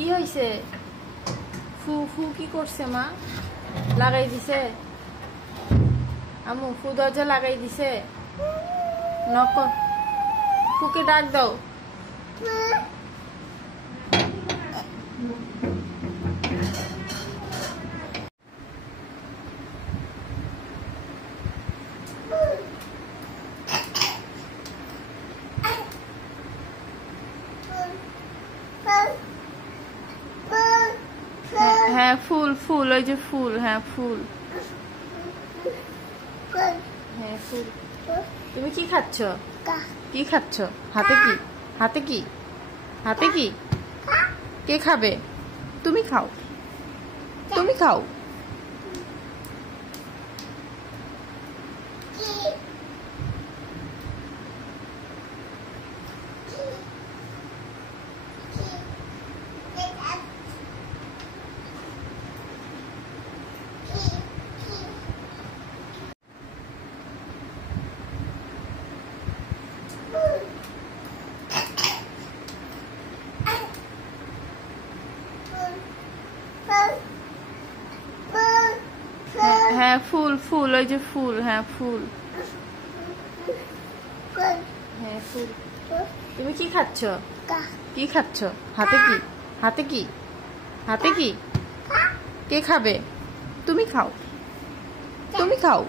কি হইছে? ফু ফু কি করছে মা? লাগাই দিছে আমু? ফু দরজা লাগাই দিছে? নক ফুকে ডাক দাও। হ্যাঁ ফুল ফুল, ওই যে ফুল, হ্যাঁ ফুল, হ্যাঁ ফুল। তুমি কি খাচ্ছ? কি খাচ্ছ? হাতে কি? হাতে কি? হাতে কি? কে খাবে? তুমি খাও, তুমি খাও। হ্যাঁ ফুল ফুল, ওই যে ফুল, হ্যাঁ ফুল, হ্যাঁ ফুল। তুমি কি খাচ্ছ? কি খাচ্ছ? হাতে কি? হাতে কি? হাতে কি? কে খাবে? তুমি খাও, তুমি খাও।